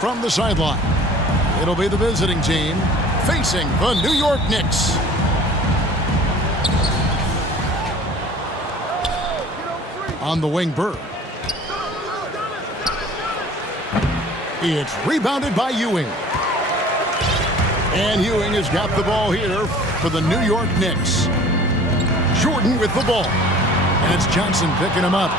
from the sideline. It'll be the visiting team facing the New York Knicks. On the wing, Bird. It's rebounded by Ewing. And Ewing has got the ball here for the New York Knicks. Jordan with the ball. And it's Johnson picking him up.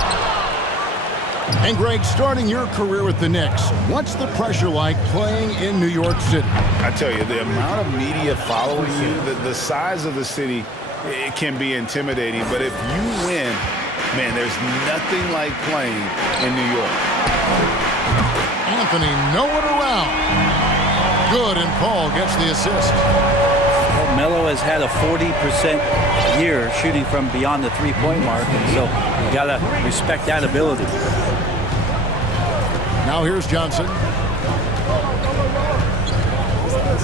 And Greg, starting your career with the Knicks, what's the pressure like playing in New York City? I tell you, the amount of media following you, the size of the city, it can be intimidating. But if you win, man, there's nothing like playing in New York. Anthony nowhere around. Good, and Paul gets the assist. Well, Melo has had a 40% year shooting from beyond the three-point mark, and so you got to respect that ability. Now here's Johnson.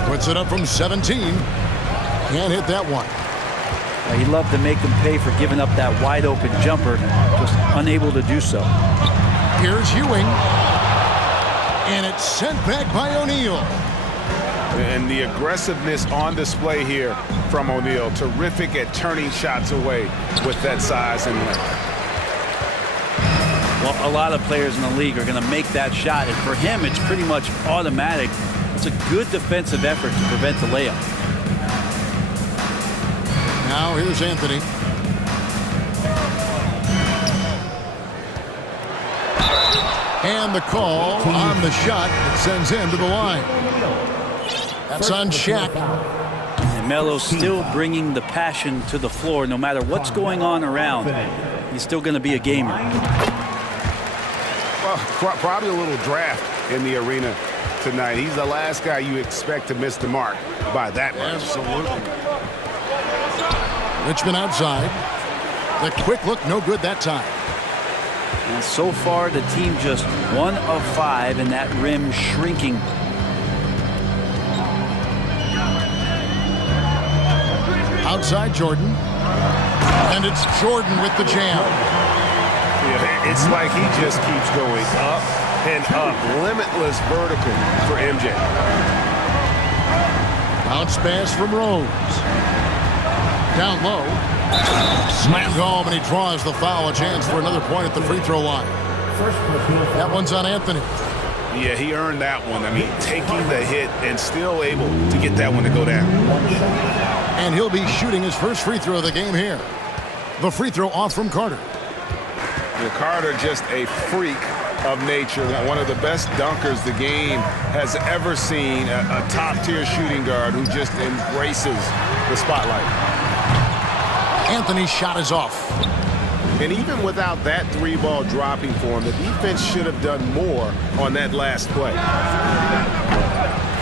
Puts it up from 17. Can't hit that one. He'd love to make them pay for giving up that wide-open jumper, just unable to do so. Here's Ewing. And it's sent back by O'Neal. And the aggressiveness on display here from O'Neal. Terrific at turning shots away with that size and length. Well, a lot of players in the league are going to make that shot, and for him, it's pretty much automatic. It's a good defensive effort to prevent the layup. Now here's Anthony. And the call on the shot that sends him to the line. That's on Shaq. And Melo's still bringing the passion to the floor no matter what's going on around. He's still going to be a gamer. Well, probably a little draft in the arena tonight. He's the last guy you expect to miss the mark by that much. Absolutely. Richmond outside. The quick look, no good that time. And so far, the team just 1 of 5, and that rim shrinking. Outside Jordan. And it's Jordan with the jam. Yeah, it's like he just keeps going up and up. Limitless vertical for MJ. Bounce pass from Rose. Down low. Slammed home, and he draws the foul. A chance for another point at the free throw line. That one's on Anthony. Yeah, he earned that one. I mean, taking the hit and still able to get that one to go down. And he'll be shooting his first free throw of the game here. The free throw off from Carter. Yeah, Carter just a freak of nature. One of the best dunkers the game has ever seen. A top-tier shooting guard who just embraces the spotlight. Anthony's shot is off. And even without that three-ball dropping for him, the defense should have done more on that last play.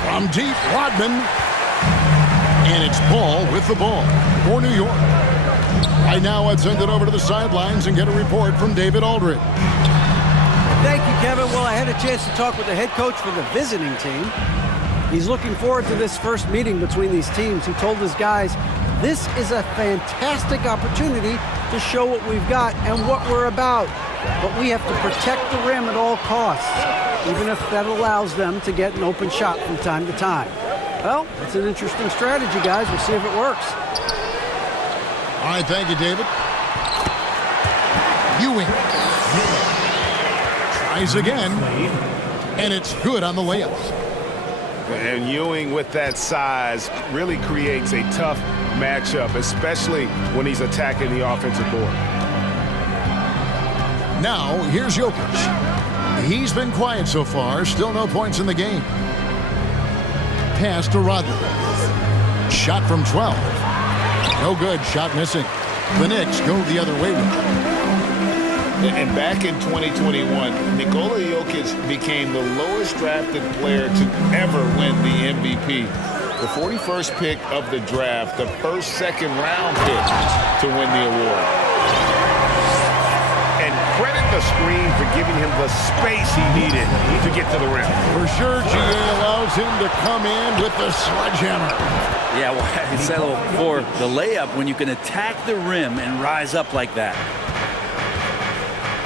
From deep, Rodman. And it's Paul with the ball for New York. Right now, let's send it over to the sidelines and get a report from David Aldridge. Thank you, Kevin. Well, I had a chance to talk with the head coach for the visiting team. He's looking forward to this first meeting between these teams. He told his guys, this is a fantastic opportunity to show what we've got and what we're about. But we have to protect the rim at all costs, even if that allows them to get an open shot from time to time. Well, it's an interesting strategy, guys. We'll see if it works. All right, thank you, David. Ewing. Tries again. And it's good on the layup. And Ewing with that size really creates a tough matchup, especially when he's attacking the offensive board. Now, here's Jokic. He's been quiet so far. Still no points in the game. Pass to Rodman. Shot from 12. No good. Shot missing. The Knicks go the other way. And back in 2021, Nikola Jokic became the lowest drafted player to ever win the MVP. The 41st pick of the draft, the first second-round pick to win the award. And credit the screen for giving him the space he needed to get to the rim. For sure, GA allows him to come in with the sledgehammer. Yeah, well, I settle for the layup when you can attack the rim and rise up like that.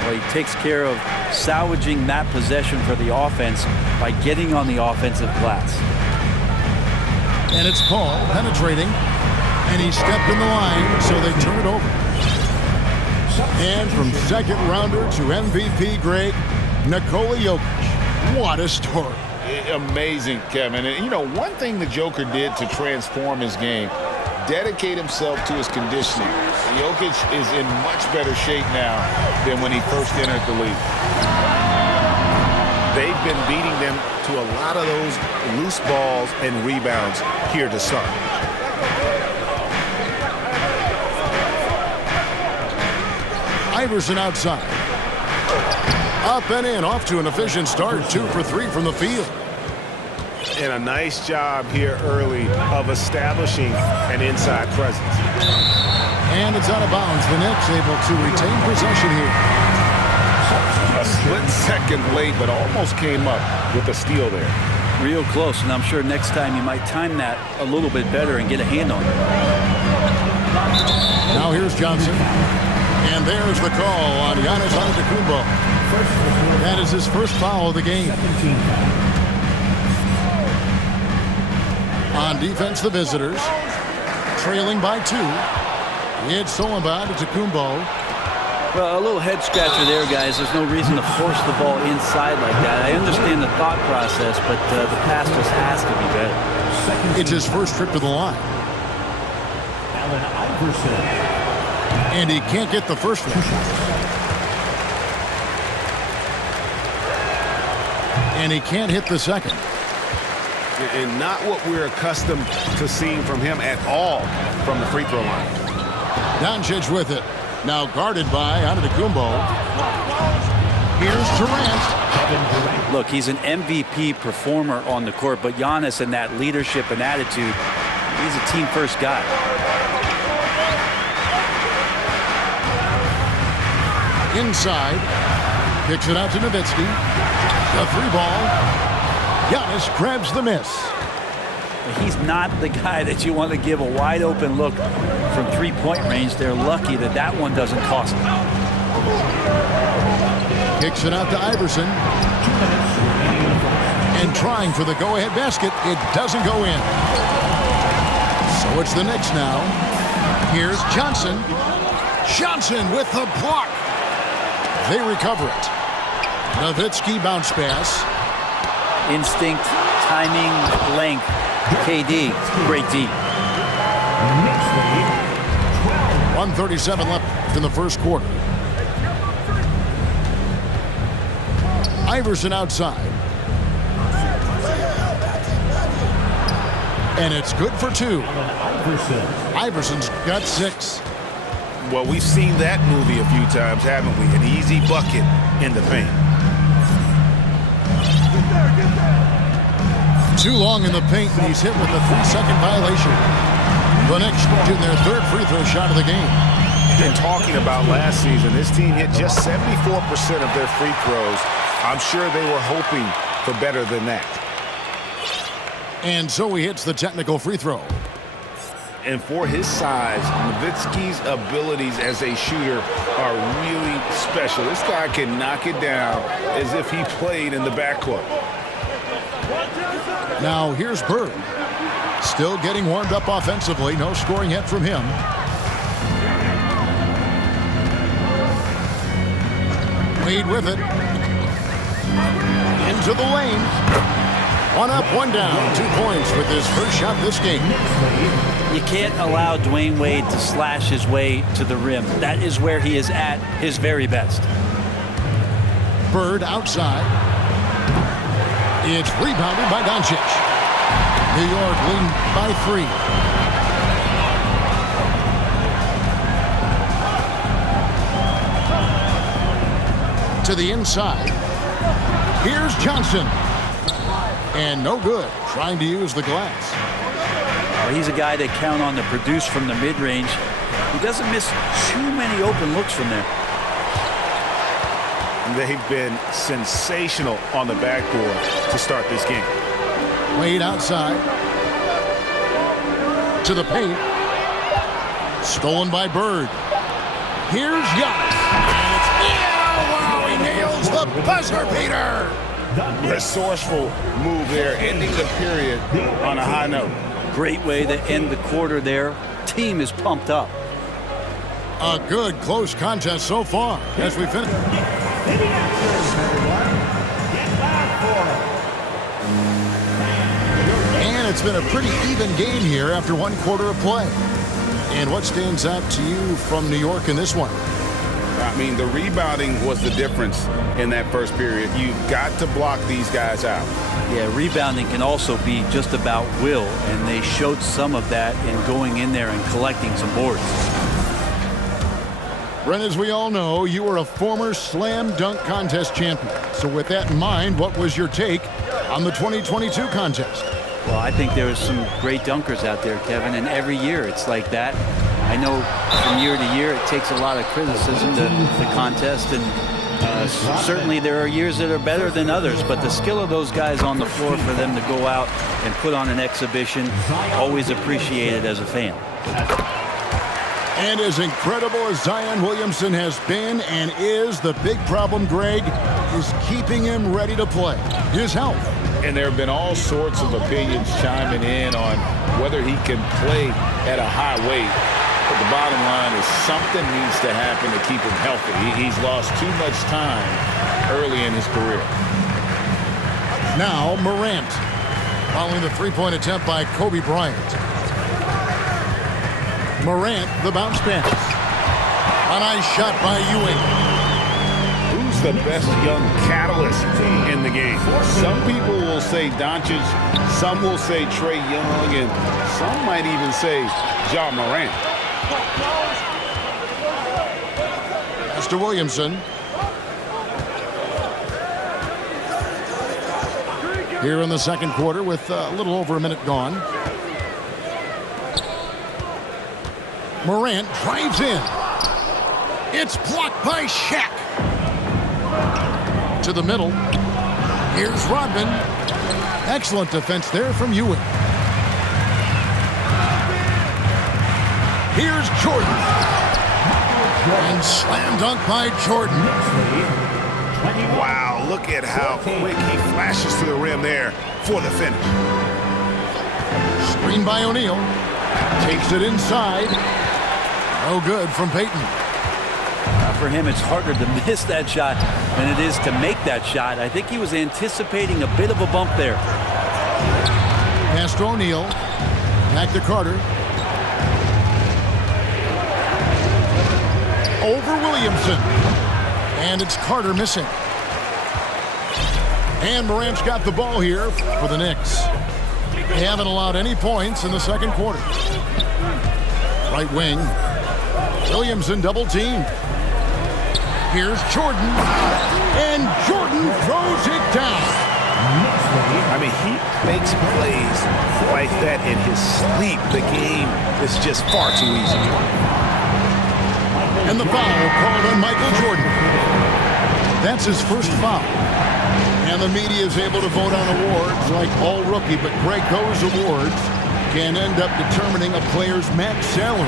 Well, he takes care of salvaging that possession for the offense. by getting on the offensive glass. And it's Paul penetrating. And he stepped in the line, so they turn it over. And from second rounder to MVP, Greg, Nikola Jokic. What a story. Amazing, Kevin. And, you know, one thing the Joker did to transform his game, dedicate himself to his conditioning. Jokic is in much better shape now than when he first entered the league. They've been beating them to a lot of those loose balls and rebounds here to start. Iverson outside. Up and in, off to an efficient start. 2 for 3 from the field. And a nice job here early of establishing an inside presence. And it's out of bounds. The Knicks able to retain possession here. A split second late, but almost came up with a steal there. Real close, and I'm sure next time you might time that a little bit better and get a hand on it. Now here's Johnson. And there's the call on Giannis Antetokounmpo. That is his first foul of the game. On defense, the visitors. Trailing by 2. It's stolen by Antetokounmpo. Well, a little head scratcher there, guys. There's no reason to force the ball inside like that. I understand the thought process, but the pass just has to be better. It's his first trip to the line. Allen Iverson. And he can't get the first one. And he can't hit the second. And not what we're accustomed to seeing from him at all from the free throw line. Doncic with it. Now guarded by Antetokounmpo. Here's Durant. Look, he's an MVP performer on the court, but Giannis and that leadership and attitude, he's a team-first guy. Inside. Kicks it out to Nowitzki. A 3-ball. Giannis grabs the miss. He's not the guy that you want to give a wide-open look from three-point range. They're lucky that that one doesn't cost them. Kicks it out to Iverson. And trying for the go-ahead basket. It doesn't go in. So it's the Knicks now. Here's Johnson. Johnson with the block. They recover it. Nowitzki bounce pass. Instinct, timing, length. KD, great D. 1:37 left in the first quarter. Iverson outside. And it's good for 2. Iverson's got 6. Well, we've seen that movie a few times, haven't we? An easy bucket in the paint. Too long in the paint, and he's hit with a 3-second violation. The Knicks shooting their 3rd free throw shot of the game. And talking about last season, this team hit just 74% of their free throws. I'm sure they were hoping for better than that. And so he hits the technical free throw. And for his size, Nowitzki's abilities as a shooter are really special. This guy can knock it down as if he played in the backcourt. Now here's Bird. Still getting warmed up offensively. No scoring yet from him. Wade with it. Into the lane. 1 up, 1 down. 2 points with his first shot this game. You can't allow Dwayne Wade to slash his way to the rim. That is where he is at his very best. Bird outside. It's rebounded by Doncic. New York leading by 3. To the inside. Here's Johnson. And no good. Trying to use the glass. Well, he's a guy they count on to produce from the mid-range. He doesn't miss too many open looks from there. They've been sensational on the backboard to start this game. Wade outside. To the paint. Stolen by Bird. Here's Giannis. And it's in. Oh, wow, he nails the buzzer beater. resourceful move there, ending the period on a high note. Great way to end the quarter there. Team is pumped up. A good close contest so far as we finish. And it's been a pretty even game here after one quarter of play. And what stands out to you from New York in this one? I mean, the rebounding was the difference in that first period. You've got to block these guys out. Yeah, rebounding can also be just about will, and they showed some of that in going in there and collecting some boards. Brent, as we all know, you were a former slam dunk contest champion. So with that in mind, what was your take on the 2022 contest? Well, I think there's some great dunkers out there, Kevin, and every year it's like that. I know from year to year it takes a lot of criticism to the contest, and certainly there are years that are better than others, but the skill of those guys on the floor for them to go out and put on an exhibition, always appreciated as a fan. And as incredible as Zion Williamson has been and is, the big problem, Greg, is keeping him ready to play. His health. And there have been all sorts of opinions chiming in on whether he can play at a high weight. But the bottom line is something needs to happen to keep him healthy. He's lost too much time early in his career. Now Morant, following the three-point attempt by Kobe Bryant. Morant, the bounce pass. A nice shot by Ewing. Who's the best young catalyst in the game? Some people will say Doncic, some will say Trae Young, and some might even say Ja Morant. Pass to Williamson. Here in the second quarter with a little over a minute gone. Morant drives in. It's blocked by Shaq. To the middle. Here's Rodman. Excellent defense there from Ewing. Here's Jordan. And slam dunk by Jordan. Wow, look at how quick he flashes to the rim there for the finish. Screen by O'Neal. Takes it inside. No good from Payton. For him, it's harder to miss that shot than it is to make that shot. I think he was anticipating a bit of a bump there. Pass to O'Neal. Back to Carter. Over Williamson. And it's Carter missing. And Morant's got the ball here for the Knicks. They haven't allowed any points in the second quarter. Right wing. Williamson double teamed. Here's Jordan. And Jordan throws it down. I mean, he makes plays like that in his sleep. The game is just far too easy. And the foul called on Michael Jordan. That's his first foul. And the media is able to vote on awards like all rookie, but Greg, those awards can end up determining a player's max salary.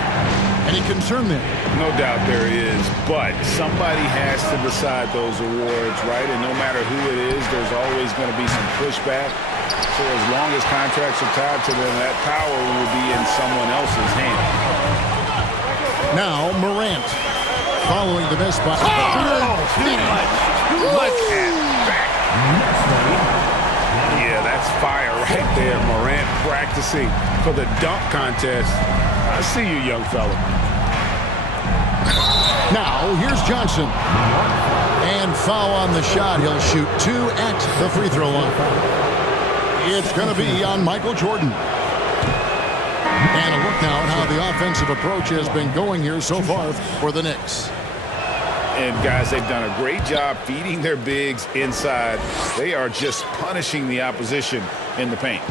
Any concern there? No doubt there is, but somebody has to decide those awards, right? And no matter who it is, there's always going to be some pushback. So as long as contracts are tied to them, that power will be in someone else's hand. Now Morant, following the miss by... Look at that. Yeah, that's fire right there. Morant practicing for the dunk contest. I see you, young fella. Now, here's Johnson. And foul on the shot. He'll shoot 2 at the free throw line. It's going to be on Michael Jordan. And a look now at how the offensive approach has been going here so far for the Knicks. And guys, they've done a great job feeding their bigs inside. They are just punishing the opposition in the paint.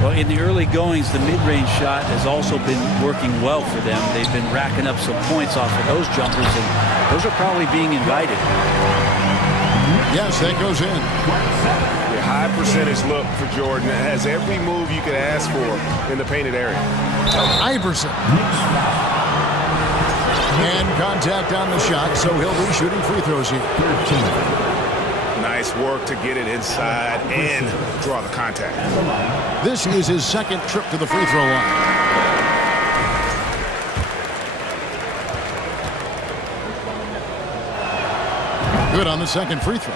Well, in the early goings, the mid-range shot has also been working well for them. They've been racking up some points off of those jumpers, and those are probably being invited. Yes, that goes in. A high percentage look for Jordan. It has every move you could ask for in the painted area. Iverson. And contact on the shot, so he'll be shooting free throws here. Nice Nice work to get it inside and draw the contact. This is his second trip to the free throw line. Good on the second free throw.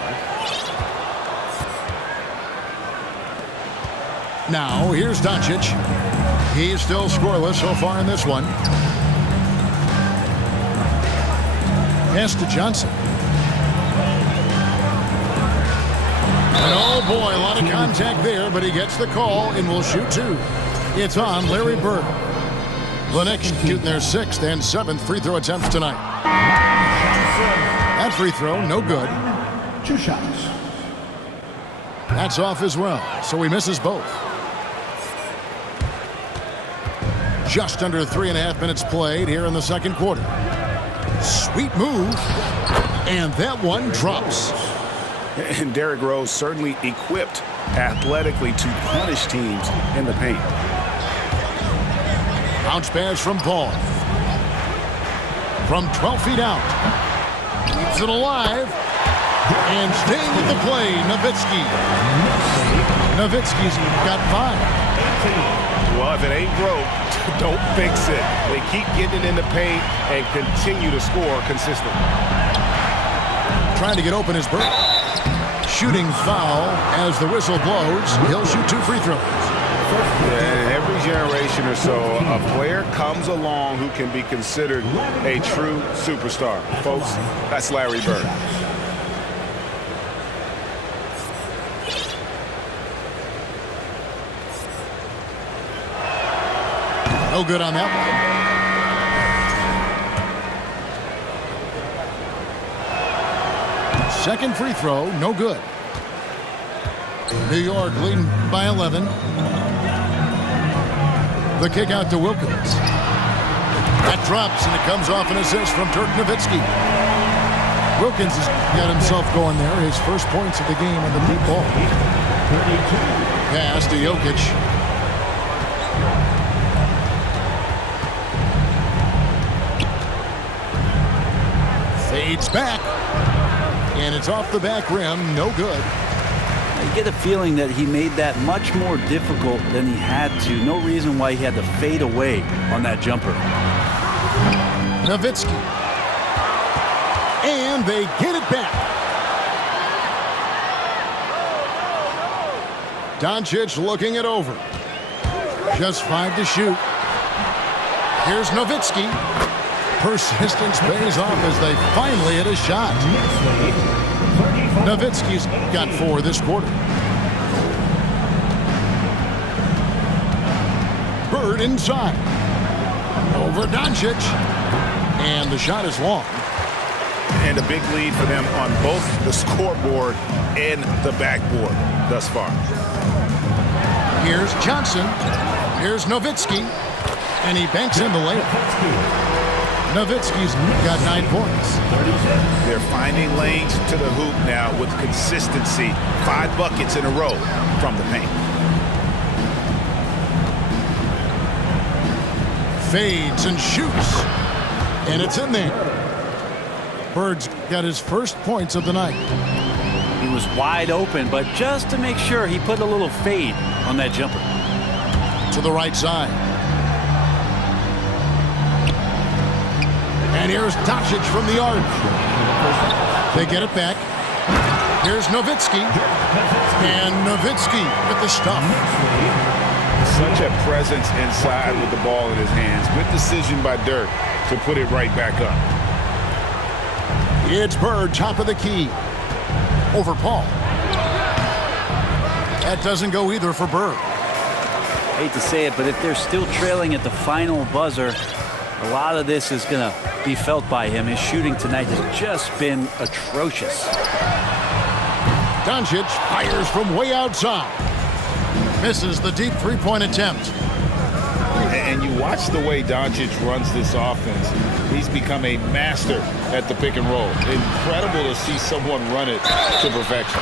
Now, here's Doncic. He's still scoreless so far in this one. Pass to Johnson. And oh boy, a lot of contact there, but he gets the call and will shoot two. It's on Larry Bird. The Knicks shooting their 6th and 7th free throw attempts tonight. That free throw, no good. 2 shots. That's off as well, so he misses both. Just under 3.5 minutes played here in the second quarter. Sweet move, and that one drops. And Derrick Rose certainly equipped athletically to punish teams in the paint. Bounce pass from Paul. From 12 feet out. Keeps it alive. And staying with the play, Nowitzki. Nowitzki's got 5. Well, if it ain't broke, don't fix it. They keep getting it in the paint and continue to score consistently. Trying to get open is Bird. Shooting foul as the whistle blows. He'll shoot 2 free throws. Yeah, every generation or so, a player comes along who can be considered a true superstar. Folks, that's Larry Bird. No good on that one. Second free throw, no good. New York leading by 11. The kick out to Wilkins. That drops, and it comes off an assist from Dirk Nowitzki. Wilkins has got himself going there. His first points of the game on the deep ball. Pass to Jokic. Fades back, and it's off the back rim, no good. I get a feeling that he made that much more difficult than he had to. No reason why he had to fade away on that jumper. Nowitzki. And they get it back. Doncic looking it over. Just 5 to shoot. Here's Nowitzki. Persistence pays off as they finally hit a shot. Nowitzki's got 4 this quarter. Bird inside. Over Doncic. And the shot is long. And a big lead for them on both the scoreboard and the backboard thus far. Here's Johnson. Here's Nowitzki. And he banks in the layup. Nowitzki's got 9 points. They're finding lanes to the hoop now with consistency. 5 buckets in a row from the paint. Fades and shoots. And it's in there. Bird's got his first points of the night. He was wide open, but just to make sure, he put a little fade on that jumper. To the right side. And here's Doncic from the arc. They get it back. Here's Nowitzki. And Nowitzki with the stop. Such a presence inside with the ball in his hands. Good decision by Dirk to put it right back up. It's Bird, top of the key. Over Paul. That doesn't go either for Bird. Hate to say it, but if they're still trailing at the final buzzer, a lot of this is going to be felt by him. His shooting tonight has just been atrocious. Doncic fires from way outside. Misses the deep three-point attempt. And you watch the way Doncic runs this offense. He's become a master at the pick and roll. Incredible to see someone run it to perfection.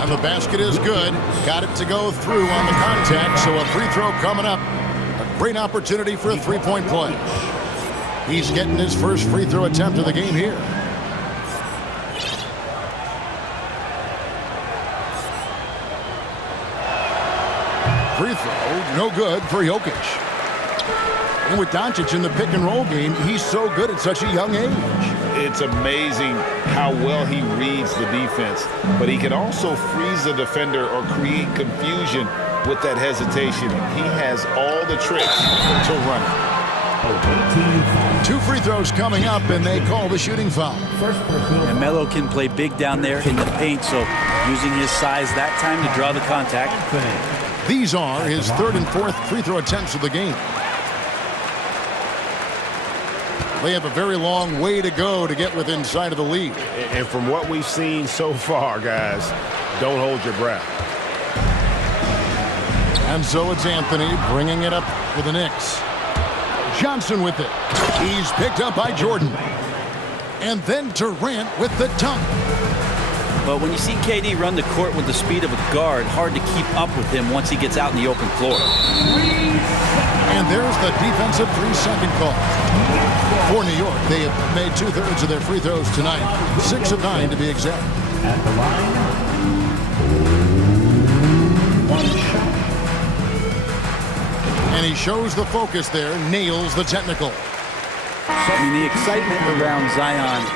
And the basket is good. Got it to go through on the contact, so a free throw coming up. A great opportunity for a three-point play. He's getting his first free throw attempt of the game here. Free throw, no good for Jokic. And with Doncic in the pick and roll game, he's so good at such a young age. It's amazing how well he reads the defense, but he can also freeze the defender or create confusion with that hesitation. He has all the tricks to run it. 2 free throws coming up, and they call the shooting foul. And Melo can play big down there in the paint, so using his size that time to draw the contact. These are his 3rd and 4th free throw attempts of the game. They have a very long way to go to get within sight of the lead. And from what we've seen so far, guys, don't hold your breath. And so it's Anthony bringing it up for the Knicks. Johnson with it. He's picked up by Jordan. And then Durant with the dunk. But when you see KD run the court with the speed of a guard, hard to keep up with him once he gets out in the open floor. And there's the defensive 3-second call. For New York, they have made 2/3 of their free throws tonight. 6 of 9 to be exact. At the line, 1 shot. And he shows the focus there, nails the technical. I mean, the excitement around Zion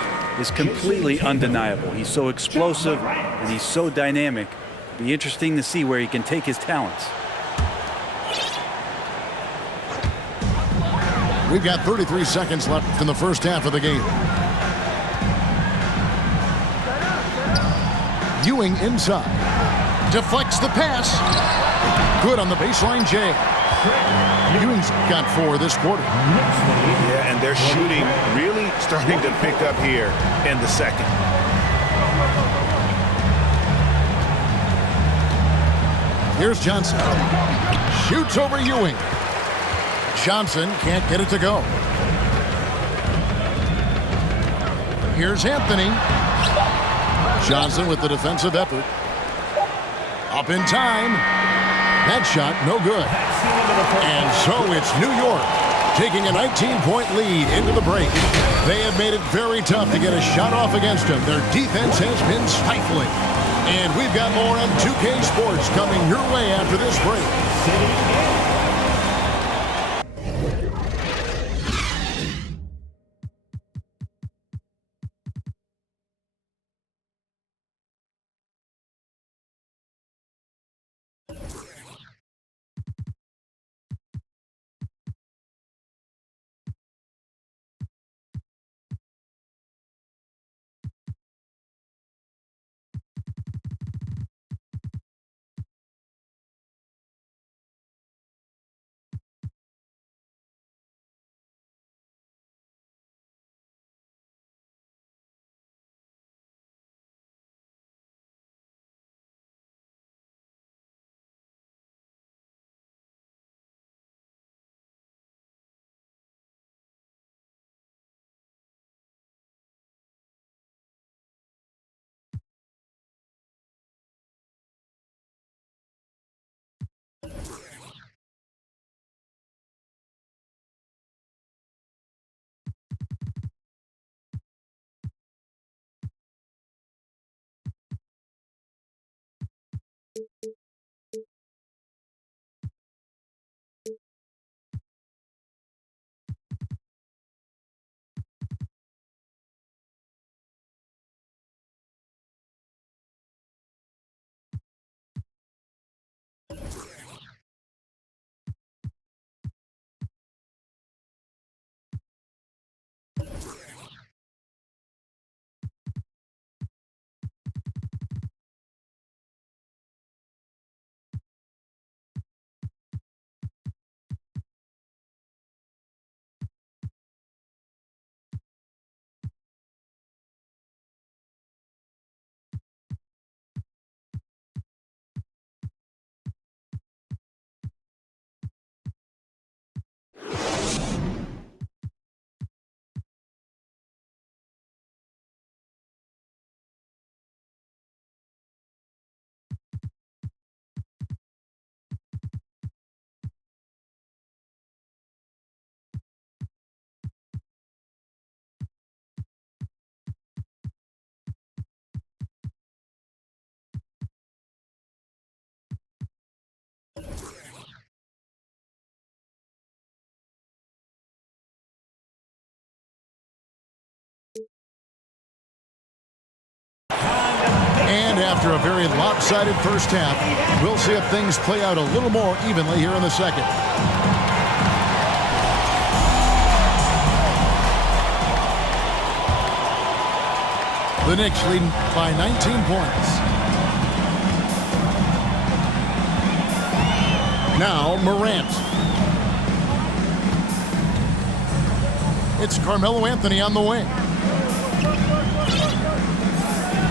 is completely undeniable. He's so explosive and he's so dynamic. Be interesting to see where he can take his talents. We've got 33 seconds left in the first half of the game. Ewing inside. Deflects the pass. Good on the baseline, Jay. Ewing's got 4 this quarter. Yeah, and they're shooting really starting to pick up here in the second. Here's Johnson. Shoots over Ewing. Johnson can't get it to go. Here's Anthony. Johnson with the defensive effort. Up in time. That shot, no good. And so it's New York taking a 19-point lead into the break. They have made it very tough to get a shot off against them. Their defense has been stifling. And we've got more on 2K Sports coming your way after this break. After a very lopsided first half, we'll see if things play out a little more evenly here in the second. The Knicks leading by 19 points. Now Morant. It's Carmelo Anthony on the wing.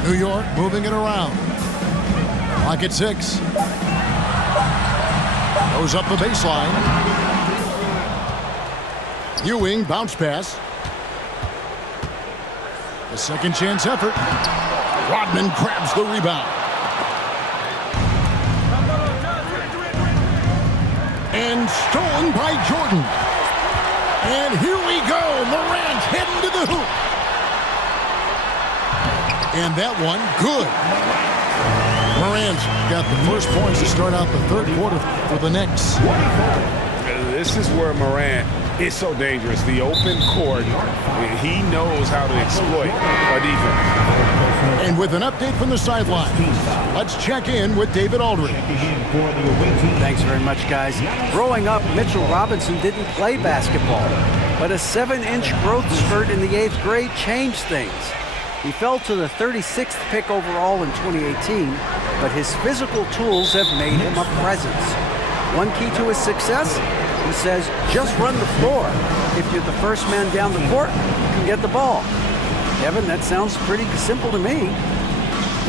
New York moving it around. Clock at 6. Goes up the baseline. Ewing bounce pass. A second chance effort. Rodman grabs the rebound. And stolen by Jordan. And here we go. Morant heading to the hoop. And that one, good. Morant got the first points to start out the third quarter for the Knicks. This is where Morant is so dangerous. The open court, he knows how to exploit a defense. And with an update from the sideline, let's check in with David Aldridge. Thanks very much, guys. Growing up, Mitchell Robinson didn't play basketball, but a 7-inch growth spurt in the 8th grade changed things. He fell to the 36th pick overall in 2018, but his physical tools have made him a presence. One key to his success, he says, just run the floor. If you're the first man down the court, you can get the ball. Kevin, that sounds pretty simple to me.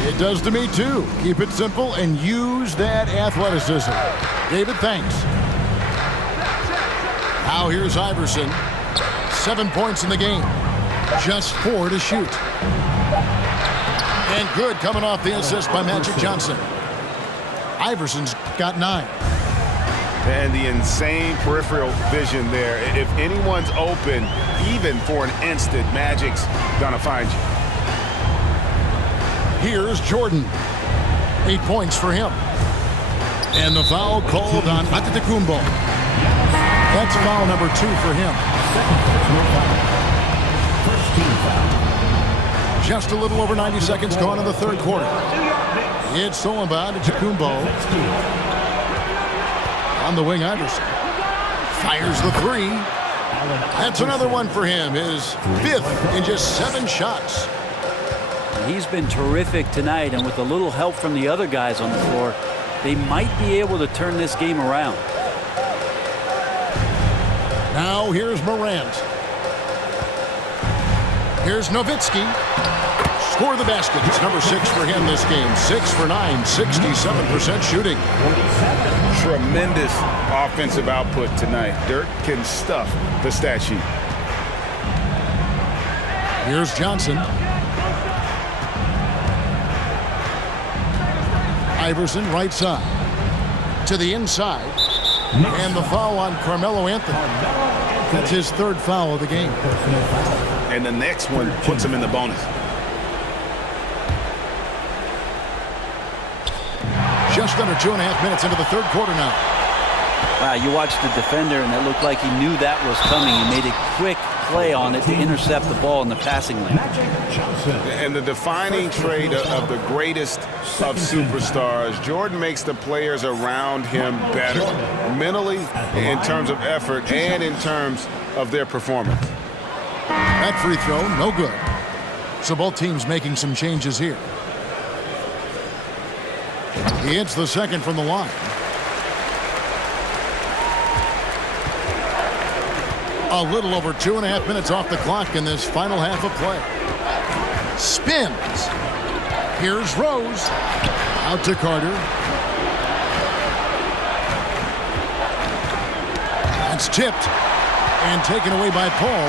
It does to me, too. Keep it simple and use that athleticism. David, thanks. Now here's Iverson. 7 points in the game. Just 4 to shoot. And good coming off the assist by Magic Johnson. Iverson's got 9. And the insane peripheral vision there. If anyone's open, even for an instant, Magic's gonna find you. Here's Jordan. 8 points for him. And the foul called on Antetokounmpo. That's foul number 2 for him. First team foul. Just a little over 90 seconds gone in the third quarter. It's stolen by Antetokounmpo. On the wing, Iverson fires the 3. That's another one for him. His 5th in just 7 shots. He's been terrific tonight, and with a little help from the other guys on the floor, they might be able to turn this game around. Now here's Morant. Here's Nowitzki. Score the basket. It's number 6 for him this game. 6 for 9, 67% shooting. Tremendous offensive output tonight. Dirk can stuff the stat sheet. Here's Johnson. Iverson right side. To the inside. And the foul on Carmelo Anthony. That's his 3rd foul of the game. And the next one puts him in the bonus. Just under 2.5 minutes into the third quarter now. Wow, you watched the defender, and it looked like he knew that was coming. He made a quick play on it to intercept the ball in the passing lane. And the defining trait of the greatest of superstars, Jordan makes the players around him better, mentally, in terms of effort, and in terms of their performance. That free throw, no good. So both teams making some changes here. He hits the second from the line. A little over 2.5 minutes off the clock in this final half of play. Spins. Here's Rose. Out to Carter. That's tipped and taken away by Paul.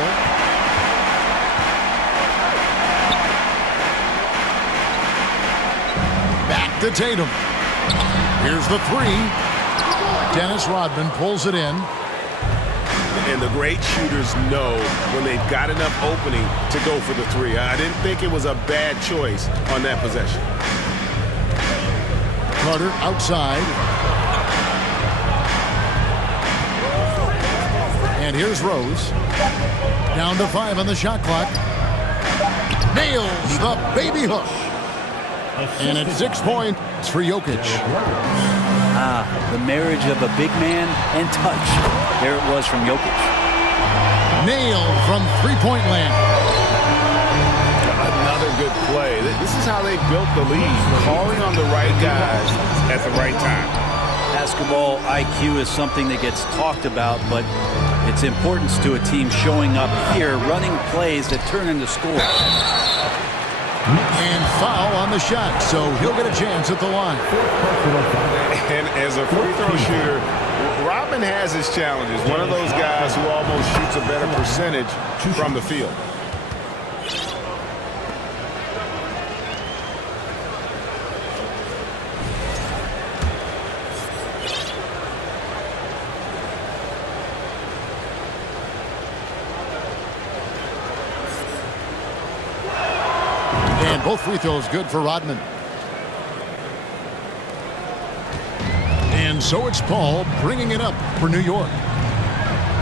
Back to Tatum. Here's the 3. Dennis Rodman pulls it in. And the great shooters know when they've got enough opening to go for the 3. I didn't think it was a bad choice on that possession. Carter outside. And here's Rose. Down to 5 on the shot clock. Nails the baby hook. And it's 6 points for Jokic. The marriage of a big man and touch. There it was from Jokic. Nailed from three-point land. Another good play. This is how they built the lead, calling on the right guys at the right time. Basketball IQ is something that gets talked about, but its importance to a team showing up here, running plays that turn into scores. And foul on the shot, so he'll get a chance at the line. And as a free throw shooter, Robin has his challenges. One of those guys who almost shoots a better percentage from the field. And both free throws good for Rodman. And so it's Paul bringing it up for New York.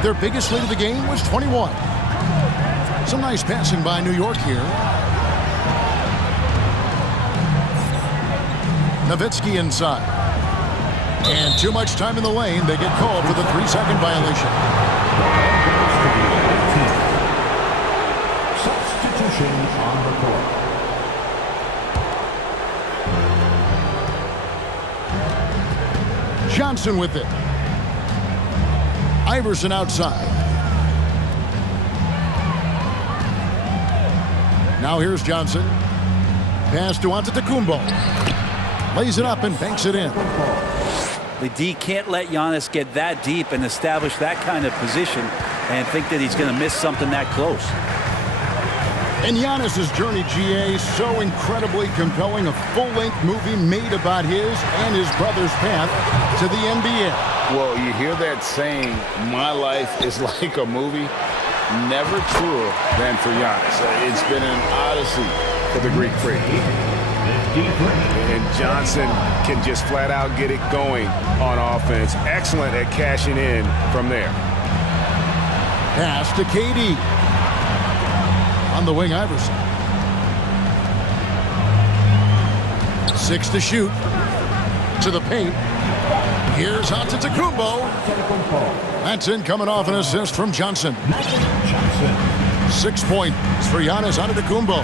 Their biggest lead of the game was 21. Some nice passing by New York here. Nowitzki inside. And too much time in the lane. They get called for the 3-second violation. Substitution on the court. Johnson with it. Iverson outside. Now here's Johnson. Pass to Antetokounmpo. Lays it up and banks it in. The D can't let Giannis get that deep and establish that kind of position and think that he's going to miss something that close. And Giannis's journey, GA, so incredibly compelling. A full-length movie made about his and his brother's path to the NBA. Well, you hear that saying, my life is like a movie. Never truer than for Giannis. It's been an odyssey for the Greek freak. And Johnson can just flat out get it going on offense. Excellent at cashing in from there. Pass to KD. On the wing, Iverson. 6 to shoot. To the paint. Here's Antetokounmpo. That's in, coming off an assist from Johnson. 6 points for Giannis Antetokounmpo.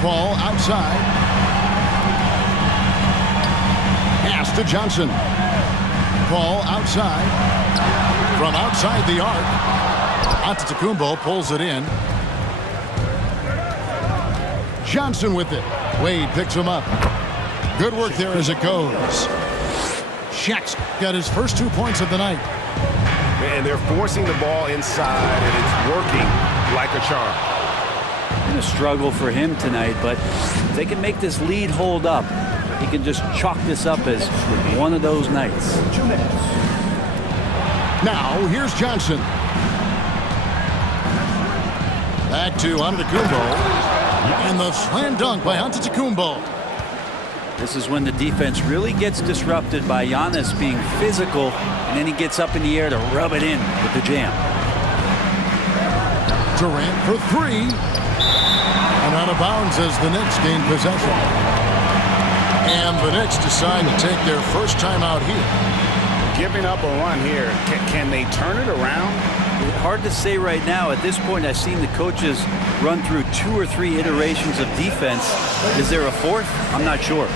Paul outside. Pass to Johnson. Paul outside. From outside the arc, Antetokounmpo pulls it in. Johnson with it. Wade picks him up. Good work there as it goes. Shaq's got his first 2 points of the night. And they're forcing the ball inside, and it's working like a charm. Been a struggle for him tonight, but if they can make this lead hold up, he can just chalk this up as one of those nights. 2 minutes. Now, here's Johnson. Back to Antetokounmpo. And the slam dunk by Antetokounmpo. This is when the defense really gets disrupted by Giannis being physical, and then he gets up in the air to rub it in with the jam. Durant for 3. And out of bounds as the Knicks gain possession. And the Knicks decide to take their first timeout here. Giving up a run here. Can they turn it around? Hard to say right now. At this point, I've seen the coaches run through 2 or 3 iterations of defense. Is there a fourth? I'm not sure.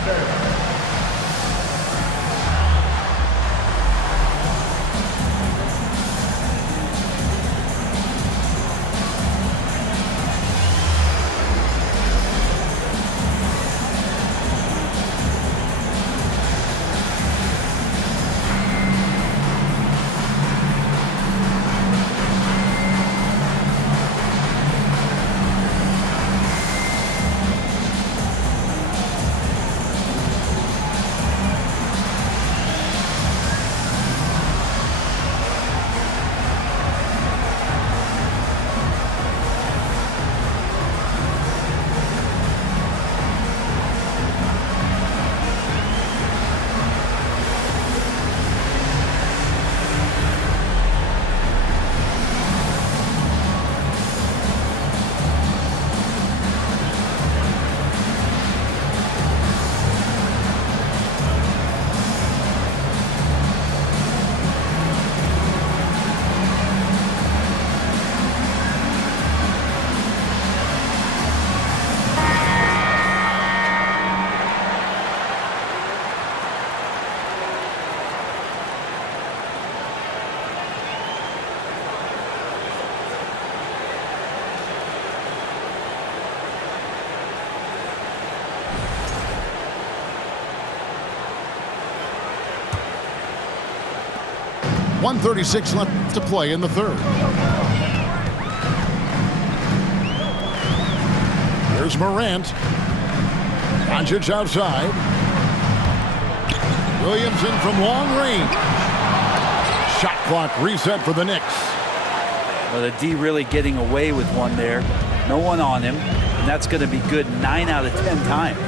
1:36 left to play in the third. Here's Morant. Doncic outside. Williamson from long range. Shot clock reset for the Knicks. Well, the D really getting away with one there. No one on him, and that's going to be good 9 out of 10 times.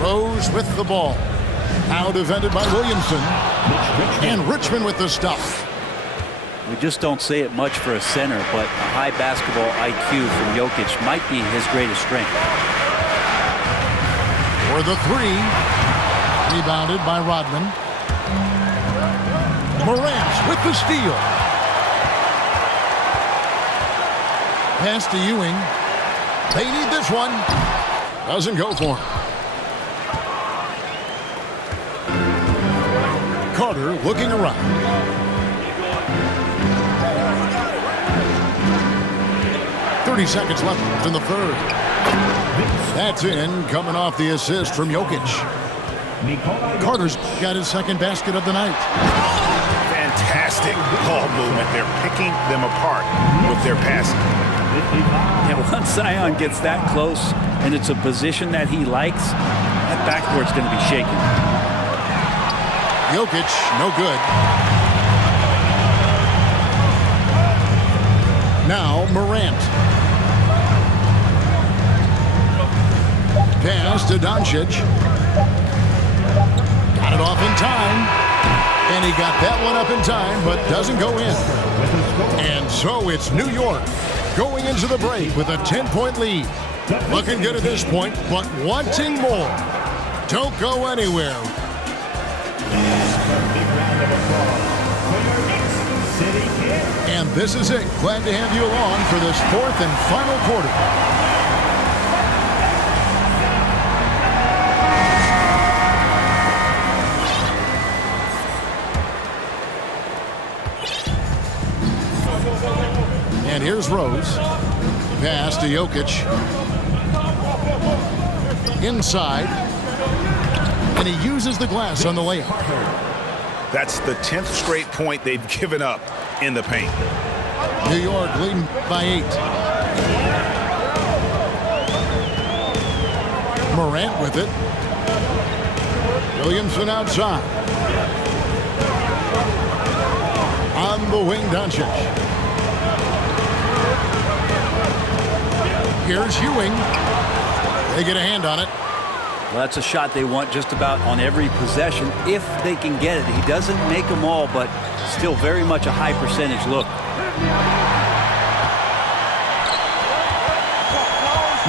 Rose with the ball. Now defended by Williamson. And Richmond with the stop. We just don't say it much for a center, but a high basketball IQ from Jokic might be his greatest strength. For the three. Rebounded by Rodman. Morant with the steal. Pass to Ewing. They need this one. Doesn't go for him. Carter looking around. .30 seconds left in the third. That's in, coming off the assist from Jokic. Carter's got his second basket of the night. Fantastic ball movement. They're picking them apart with their passing. Yeah, once Zion gets that close and it's a position that he likes, that backboard's going to be shaking. Jokic, no good. Now Morant. Pass to Doncic. Got it off in time. And he got that one up in time, but doesn't go in. And so it's New York going into the break with a 10-point lead. Looking good at this point, but wanting more. Don't go anywhere. And this is it. Glad to have you along for this fourth and final quarter. And here's Rose. Pass to Jokic. Inside. And he uses the glass on the layup. That's the 10th straight point they've given up in the paint. New York leading by 8. Morant with it. Williamson outside. On the wing, Doncic. Here's Ewing. They get a hand on it. Well, that's a shot they want just about on every possession if they can get it. He doesn't make them all, but still very much a high percentage look.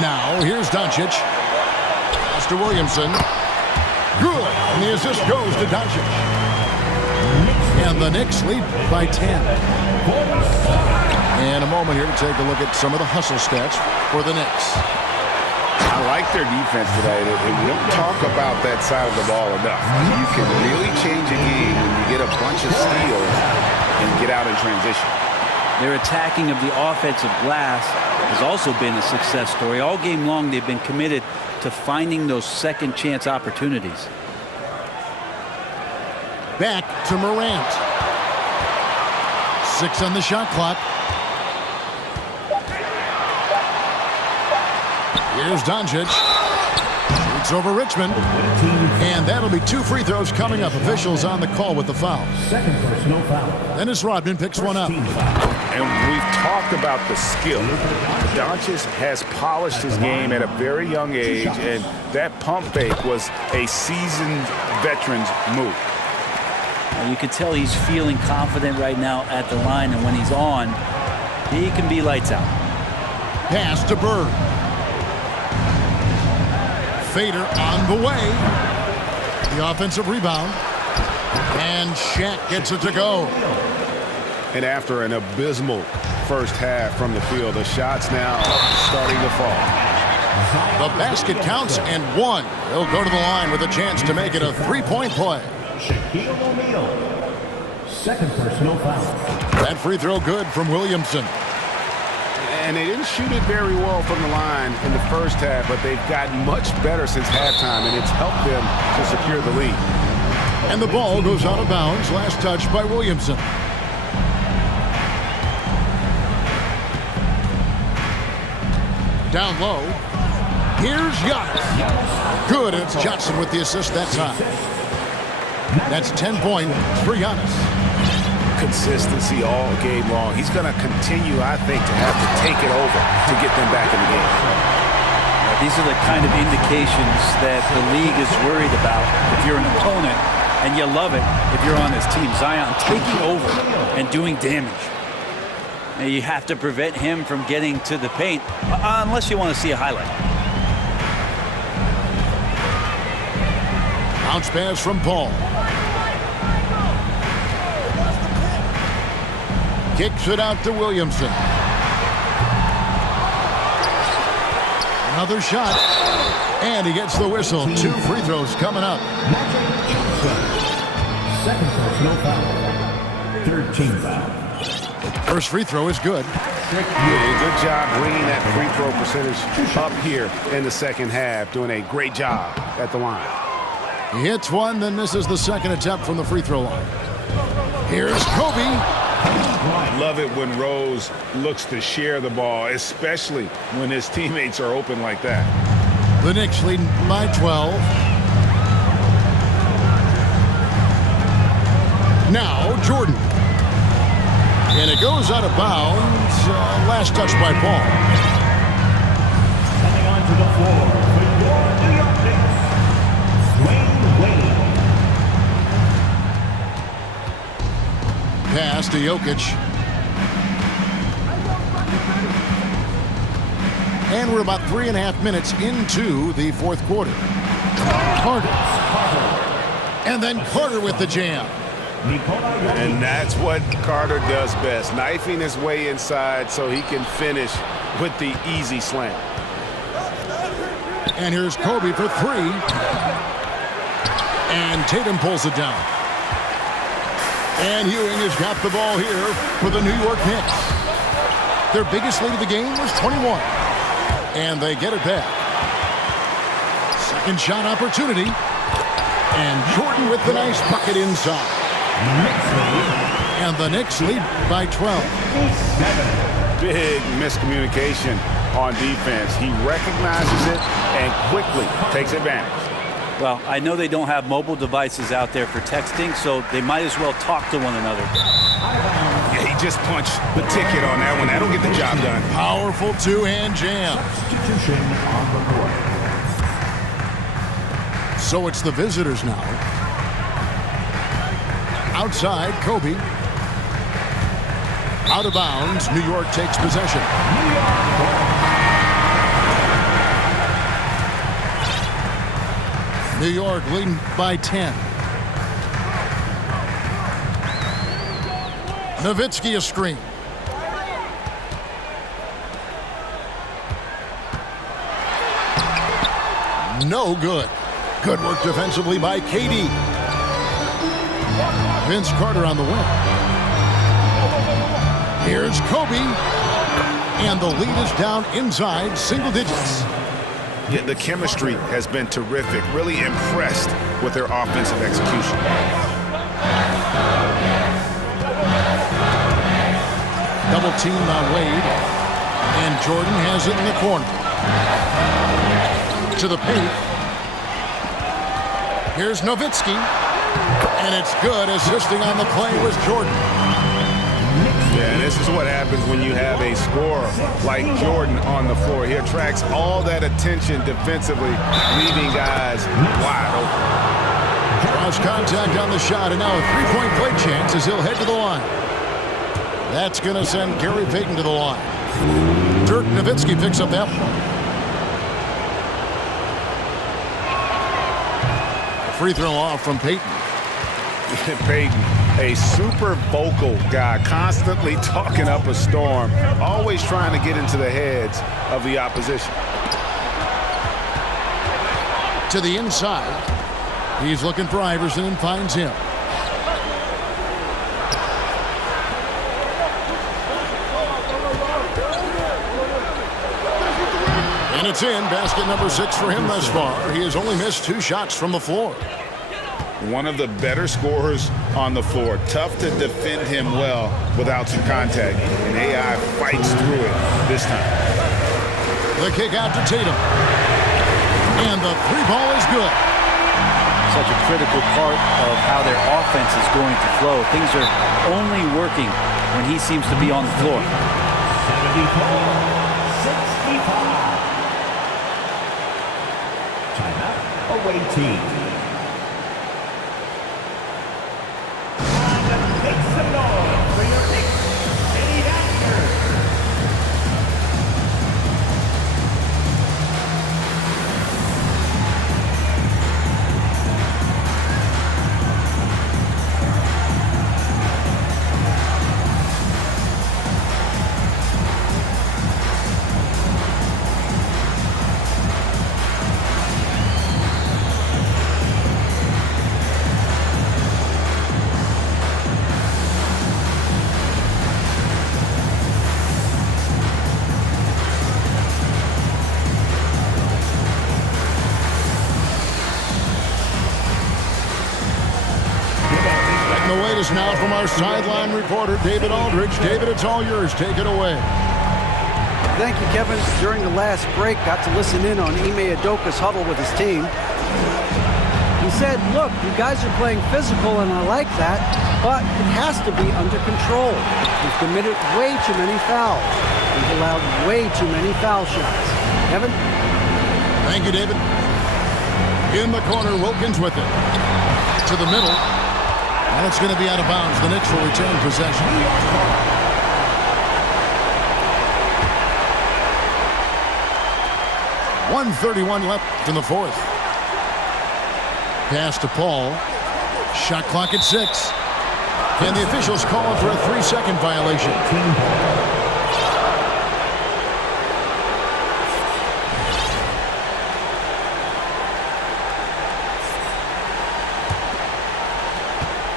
Now, here's Doncic. Pass to Williamson. Good. And the assist goes to Doncic. And the Knicks lead by 10. And a moment here to take a look at some of the hustle stats for the Knicks. I like their defense today. We don't talk about that side of the ball enough. You can really change a game when you get a bunch of steals and get out in transition. Their attacking of the offensive glass has also been a success story. All game long, they've been committed to finding those second chance opportunities. Back to Morant. 6 on the shot clock. Here's Doncic. Shoots over Richmond. And that'll be 2 free throws coming up. Officials on the call with the foul. Second personal foul. Dennis Rodman picks one up. And we've talked about the skill. Doncic has polished his game at a very young age, and that pump fake was a seasoned veteran's move. You can tell he's feeling confident right now at the line, and when he's on, he can be lights out. Pass to Bird. Fader on the way. The offensive rebound. And Shaq gets it to go. And after an abysmal first half from the field, the shots now starting to fall. The basket counts and 1. He'll go to the line with a chance to make it a 3-point play. Shaquille O'Neal. Second personal foul. That free throw good from Williamson. And they didn't shoot it very well from the line in the first half, but they've gotten much better since halftime, and it's helped them to secure the lead. And the ball goes out of bounds. Last touch by Williamson. Down low. Here's Giannis. Good, and it's Johnson with the assist that time. That's 10 points for Giannis. Consistency all game long. He's going to continue, I think, to have to take it over to get them back in the game. These are the kind of indications that the league is worried about if you're an opponent, and you love it if you're on his team. Zion taking over and doing damage. Now you have to prevent him from getting to the paint, unless you want to see a highlight. Bounce pass from Paul. Kicks it out to Williamson. Another shot. And he gets the whistle. 2 free throws coming up. Second personal foul. Third team foul. First free throw is good. Yeah, good job bringing that free throw percentage up here in the second half. Doing a great job at the line. He hits one, then misses the second attempt from the free throw line. Here's Kobe. Love it when Rose looks to share the ball, especially when his teammates are open like that. The Knicks leading by 12. Now Jordan. And it goes out of bounds. Last touch by Paul. Coming onto the floor with your New York Knicks, Dwayne Wade. Pass to Jokic. And we're about 3.5 minutes into the fourth quarter. Carter. And then Carter with the jam. And that's what Carter does best, knifing his way inside so he can finish with the easy slam. And here's Kobe for 3. And Tatum pulls it down. And Ewing has got the ball here for the New York Knicks. Their biggest lead of the game was 21. And they get it back. Second shot opportunity. And Jordan with the nice bucket inside. And the Knicks lead by 12. Big miscommunication on defense. He recognizes it and quickly takes advantage. Well, I know they don't have mobile devices out there for texting, so they might as well talk to one another. Yeah, he just punched the ticket on that one. That'll get the job done. Powerful two-hand jam. Substitution on the court. So it's the visitors now. Outside, Kobe. Out of bounds, New York takes possession. New York leading by 10. Nowitzki a screen. No good. Good work defensively by KD. Vince Carter on the wing. Here's Kobe. And the lead is down inside single digits. Yeah, the chemistry has been terrific. Really impressed with their offensive execution. Double team on Wade. And Jordan has it in the corner. To the paint. Here's Nowitzki. And it's good. Assisting on the play was Jordan. Yeah, and this is what happens when you have a scorer like Jordan on the floor. He attracts all that attention defensively, leaving guys wide open. Draws contact on the shot, and now a three-point play chance as he'll head to the line. That's going to send Gary Payton to the line. Dirk Nowitzki picks up that one. Free throw off from Payton. Payton, a super vocal guy, constantly talking up a storm, always trying to get into the heads of the opposition. To the inside. He's looking for Iverson and finds him. And it's in. Basket number 6 for him thus far. He has only missed 2 shots from the floor. one of the better scorers on the floor. Tough to defend him well without some contact. And AI fights through it this time. The kick out to Tatum. And the three ball is good. Such a critical part of how their offense is going to flow. Things are only working when he seems to be on the floor. 74-65. Timeout. Away team. And make some noise for your Knicks City Dodgers. Now from our sideline reporter, David Aldridge. David, it's all yours. Take it away. Thank you, Kevin. During the last break, got to listen in on Ime Udoka's huddle with his team. He said, look, you guys are playing physical, and I like that, but it has to be under control. We've committed way too many fouls. We've allowed way too many foul shots. Kevin? Thank you, David. In the corner, Wilkins with it. To the middle. And it's going to be out of bounds. The Knicks will return possession. .131 left in the fourth. Pass to Paul. Shot clock at 6. And the officials call for a 3-second violation.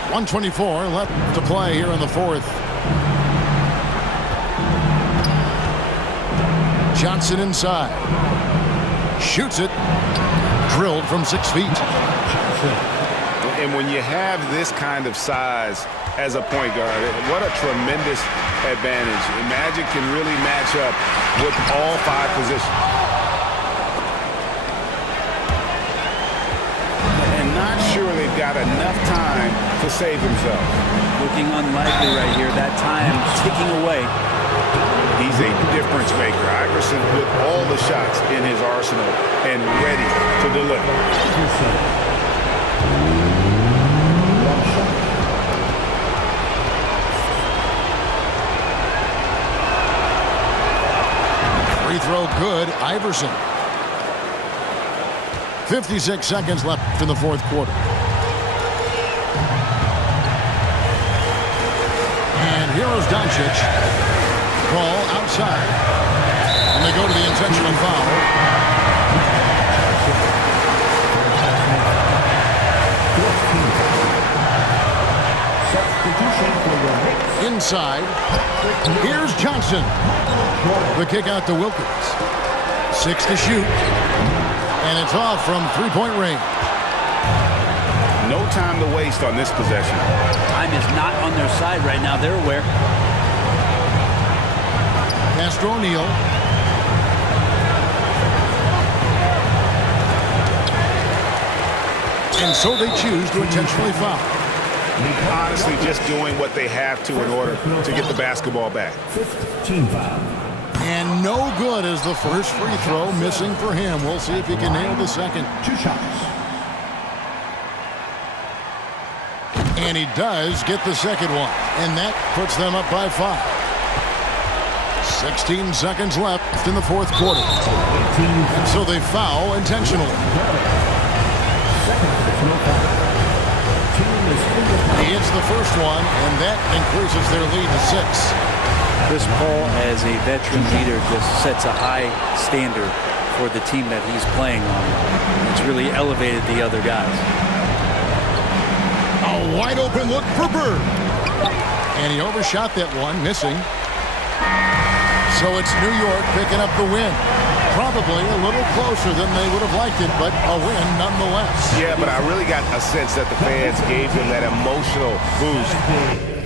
.124 left to play here in the fourth. Johnson inside. Shoots it. Drilled from 6 feet. And when you have this kind of size as a point guard, what a tremendous advantage. Magic can really match up with all 5 positions. And not sure they've got enough time to save themselves. Looking unlikely right here. That time ticking away. He's a difference maker. Iverson with all the shots in his arsenal and ready to deliver. Free throw good. Iverson. 56 seconds left in the fourth quarter. And here is Doncic. Ball outside. And they go to the intentional foul. Inside. Here's Johnson. The kick out to Wilkins. 6 to shoot. And it's off from three-point range. No time to waste on this possession. Time is not on their side right now. They're aware. Pass to O'Neal. And so they choose to intentionally foul. Honestly, just doing what they have to in order to get the basketball back. 15 foul. And no good as the first free throw missing for him. We'll see if he can nail the second. 2 shots. And he does get the second one. And that puts them up by 5. 16 seconds left in the fourth quarter. And so they foul intentionally. He hits the first one, and that increases their lead to 6. Chris Paul, as a veteran leader, just sets a high standard for the team that he's playing on. It's really elevated the other guys. A wide open look for Bird. And he overshot that one, missing. So it's New York picking up the win. Probably a little closer than they would have liked it, but a win nonetheless. Yeah, but I really got a sense that the fans gave him that emotional boost.